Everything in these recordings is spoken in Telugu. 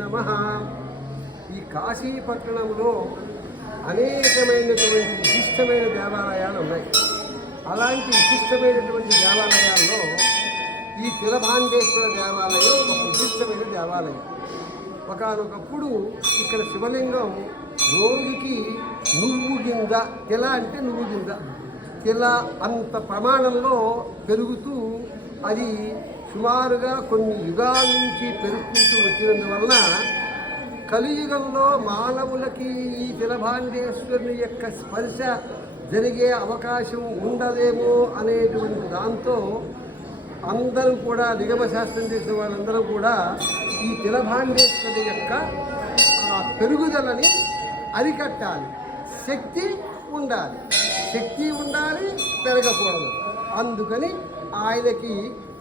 నమః. ఈ కాశీ పట్టణంలో అనేకమైనటువంటి విశిష్టమైన దేవాలయాలు ఉన్నాయి. అలాంటి విశిష్టమైనటువంటి దేవాలయాల్లో ఈ తిలభాండేశ్వర దేవాలయం ఒక విశిష్టమైన దేవాలయం. ఒకనొకప్పుడు ఇక్కడ శివలింగం రోజుకి నువ్వు గింజ, తిల అంటే నువ్వు గింజ, తిల అంత ప్రమాణంలో పెరుగుతూ అది సుమారుగా కొన్ని యుగాల నుంచి పెరుగుతూ వచ్చినందువలన కలియుగంలో మానవులకి ఈ తిలభాండేశ్వరుని యొక్క స్పర్శ జరిగే అవకాశం ఉండదేమో అనేటువంటి దాంతో అందరూ కూడా నిగమ శాస్త్రం చేసిన వాళ్ళందరూ కూడా ఈ తిలభాండేశ్వరుని యొక్క పెరుగుదలని అరికట్టాలి. శక్తి ఉండాలి, శక్తి ఉండాలి, పెరగకూడదు. అందుకని ఆయనకి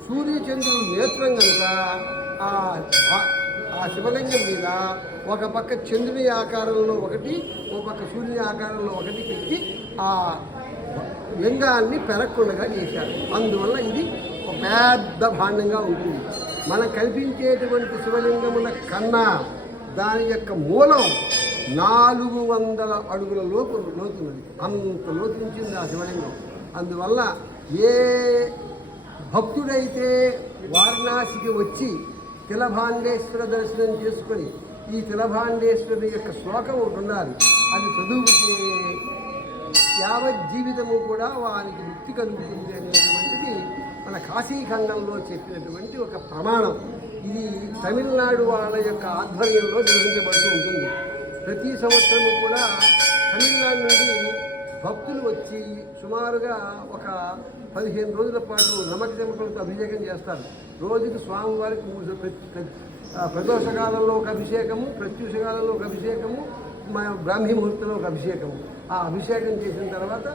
సూర్యచంద్రుడు నేత్రం కనుక ఆ శివలింగం మీద ఒక పక్క చంద్రుని ఆకారంలో ఒకటి, ఒక పక్క సూర్యుని ఆకారంలో ఒకటి పెట్టి ఆ లింగాన్ని పెరగకుండా చేశారు. అందువల్ల ఇది ఒక పెద్ద భాండంగా ఉంటుంది. మనం కల్పించేటువంటి శివలింగముల కన్నా దాని యొక్క మూలం 400 అడుగుల లోతున్నది. అంత లోతు ఉంచింది ఆ శివలింగం. అందువల్ల ఏ భక్తుడైతే వారణాసికి వచ్చి తిలభాండేశ్వర దర్శనం చేసుకొని ఈ తిలభాండేశ్వరుని యొక్క శ్లోకం ఒకటి ఉండాలి, అది చదువుకుంటే యావత్ జీవితము కూడా వారికి ముక్తి కలుగుతుంది అనేటువంటిది మన కాశీఖండంలో చెప్పినటువంటి ఒక ప్రమాణం. ఇది తమిళనాడు వాళ్ళ యొక్క ఆధ్వర్యంలో నిర్వహించబడుతూ ఉంటుంది. ప్రతి సంవత్సరము కూడా తమిళనాడు నుండి భక్తులు వచ్చి సుమారుగా ఒక 15 రోజుల పాటు నమ్మక చెమకలతో అభిషేకం చేస్తారు. రోజుకి స్వామివారికి ప్రదోషకాలంలో ఒక అభిషేకము, ప్రత్యూషకాలంలో ఒక అభిషేకము, బ్రాహ్మీ ముహూర్తంలో ఒక అభిషేకము. ఆ అభిషేకం చేసిన తర్వాత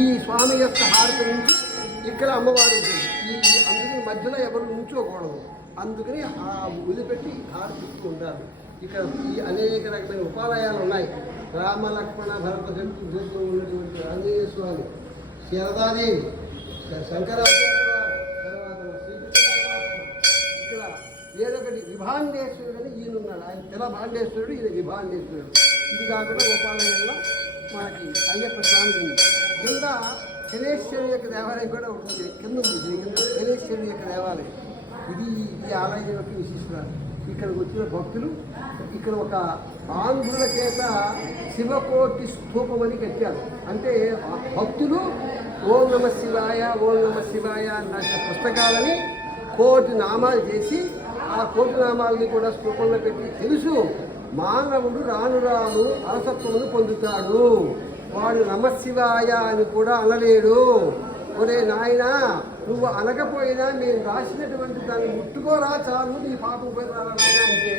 ఈ స్వామి యొక్క హారతి నుంచి ఇక్కడ అమ్మవారు ఉంటుంది. అందుకని మధ్యలో ఎవరు నుంచోకూడదు. అందుకని ఆ వదిలిపెట్టి హారతి ఉంటారు. ఇక్కడ ఈ అనేక రకమైన ఉపాలయాలు ఉన్నాయి. రామ లక్ష్మణ భరత జంతువులు ఉన్నటువంటి ఆంజనేయ స్వామి, శారదాదేవి, శంకరాచార్య, తర్వాత ఇక్కడ వేరొకటి విభాండేశ్వరుడు అని ఈయనున్నాడు. ఆయన తిలభాండేశ్వరుడు, ఈయన విభాండేశ్వరుడు. ఇది కాకుండా ఉపాలయంలో మనకి అయ్యప్ప స్వామి ఉంది. కింద శనేశ్వరుని యొక్క దేవాలయం కూడా ఉంటుంది. కింద ఉంది శనేశ్వరుని యొక్క దేవాలయం. ఈ ఆలయం యొక్క విశిష్టత. ఇక్కడికి వచ్చిన భక్తులు ఇక్కడ ఒక ఆంధ్రుల చేత శివకోటి స్తూపం అని కట్టారు. అంటే భక్తులు ఓం నమ శివాయ, ఓం నమ శివాయ అన్న పుస్తకాలని కోటి నామాలు చేసి ఆ కోటి నామాలని కూడా స్తూపంలో పెట్టి తెలుసు మానవుడు రాను రాను అలసత్వమును పొందుతాడు, వాడు నమశివాయ అని కూడా అనలేడు. ఒరే నాయన, నువ్వు అనకపోయినా నేను రాసినటువంటి దాన్ని ముట్టుకోరా చాలు, నీ పాపం పోయి రావాలని అంటే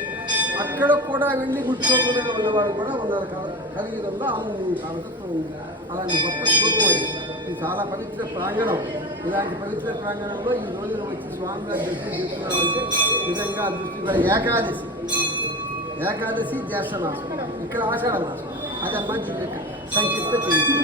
అక్కడ కూడా వెళ్ళి ముట్టుకోకుండా ఉన్నవాడు కూడా ఉన్నారు. కలియుగంలో అలసత్వం ఉంది. అలాంటి గొప్ప స్తూపం అది. ఇది చాలా పవిత్ర ప్రాంగణం. ఇలాంటి పవిత్ర ప్రాంగణంలో ఈ రోజున వచ్చి స్వామివారి దర్శనం చేస్తున్నామంటే నిజంగా దృష్టి. ఏకాదశి జ్యేష్ఠ మాసం, ఇక్కడ ఆషాఢ మాసం. అది అమ్మ సంక్షిప్త చేసి